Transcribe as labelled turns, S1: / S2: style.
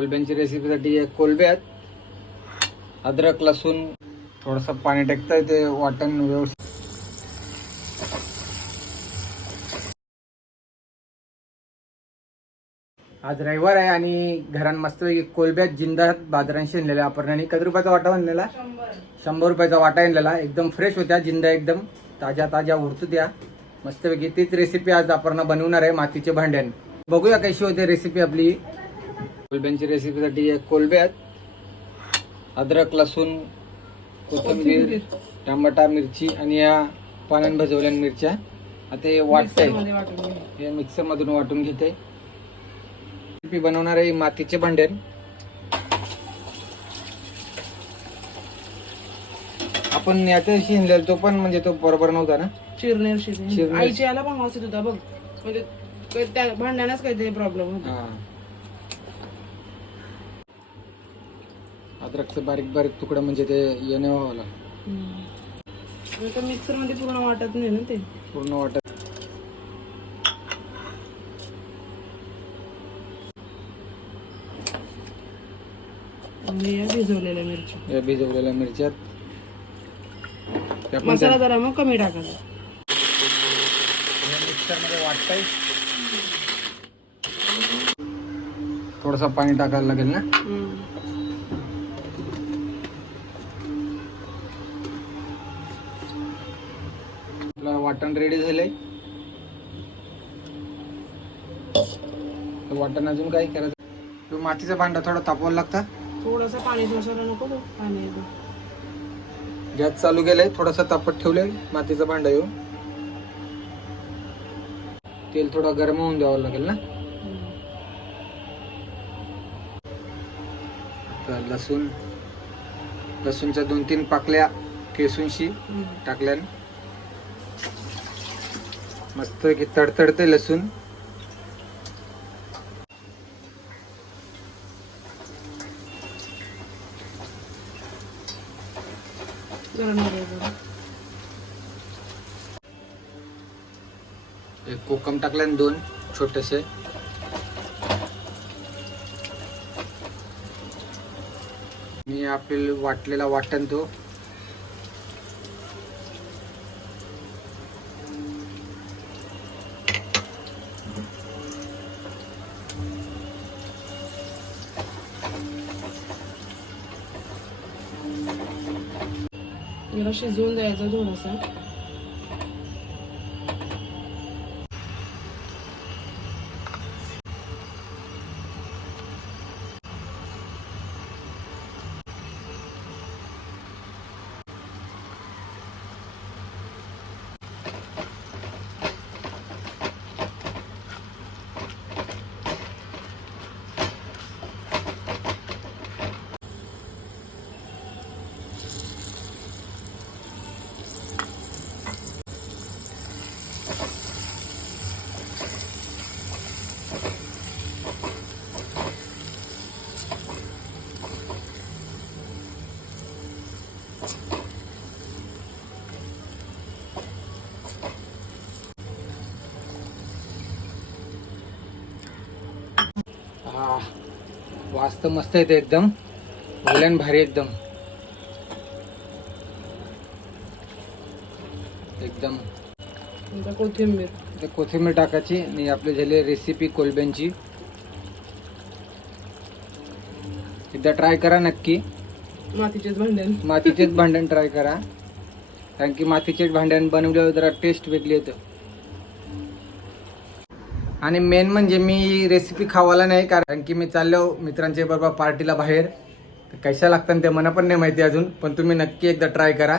S1: कोलब्यांची रेसिपीसाठी एक कोलबे आहेत अद्रक लसूण थोडंसं पाणी टाकतं ते वाटण व्यवस्थित. आज रविवार आहे आणि घरात मस्त कोलब्यात जिंदा बाजारांशी आणलेल्या आणि किती रुपयाचा वाटा आणलेला? शंभर रुपयाचा वाटा आणलेला. एकदम फ्रेश होत्या जिंदा एकदम. ताज्या ताज्या उडतो त्या मस्तपैकी तीच रेसिपी आज आपण बनवणार आहे मातीचे भांड्यान. बघूया कशी होते रेसिपी आपली. कोलब्यांची रेसिपीसाठी एक कोलबे आहेत अद्रक लसूण कोथिंबीर टमाटा मिरची आणि या पाण्यात भजवल्या मिरच्या. आता हे वाटतंय. हे मिक्सर मधून वाटून घेते. रेसिपी बनवणार आहे मातीचे भांड्यान आपण याच्या हिंडलेलो तो पण म्हणजे तो बरोबर नव्हता ना?
S2: चिरनेर. आईची याला पण वास येत होता बघ. म्हणजे काही त्या काहीतरी प्रॉब्लेम होता.
S1: हा. अद्रकचं बारीक बारीक तुकडं म्हणजे ते येणे व्हावं
S2: मिक्सरमध्ये पूर्ण वाटत नाही ना ते?
S1: पूर्ण वाटत.
S2: आणि या भिजवलेल्या मिरच्या.
S1: या भिजवलेल्या मिरच्यात त्या पण
S2: मसाला जरा मग कमी टाकायचा
S1: मिक्सरमध्ये वाटताय. थोडस पाणी टाकायला लागेल ना?
S2: हम्म.
S1: वाटण रेडी झालंय. तर वाटण अजून काय करायचं? मातीचा भांडा थोडा तापवायला लागता.
S2: थोडासा पाणी नको पाणी.
S1: गॅस चालू केलाय थोडासा तापत ठेवलंय मातीचा भांडा येऊ तेल थोडं गरम होऊन द्यावं लागेल ना? लसूण लसूणच्या दोन तीन पाकल्या केसूनशी. टाकल्यान. मस्त की तडतडते लसूण. एक कोकम टाकल्यान दोन छोटेसे. मी आपल्याला वाटलेला वाटण तो.
S2: याला शिजवून द्यायचं थोडंसं
S1: हा वास तर मस्त येते एकदम. बोल्यान भारी एकदम. एकदम.
S2: कोथिंबीर.
S1: कोथिंबीर टाकायची आणि आपली झाली रेसिपी कोलब्यांची. एकदा ट्राय करा नक्की.
S2: मातीचेच भांड्यान
S1: मातीचेच भांडण ट्राय करा. कारण की मातीचेच भांडण बनवल्यावर जरा टेस्ट वेगळी येतं. आणि मेन म्हणजे मी रेसिपी खावायला नाही कारण की मी चाललो मित्रांच्या बरोबर पार्टीला बाहेर. कशा लागतात ते मला पण नाही माहिती अजून पण तुम्ही नक्की एकदा ट्राय करा.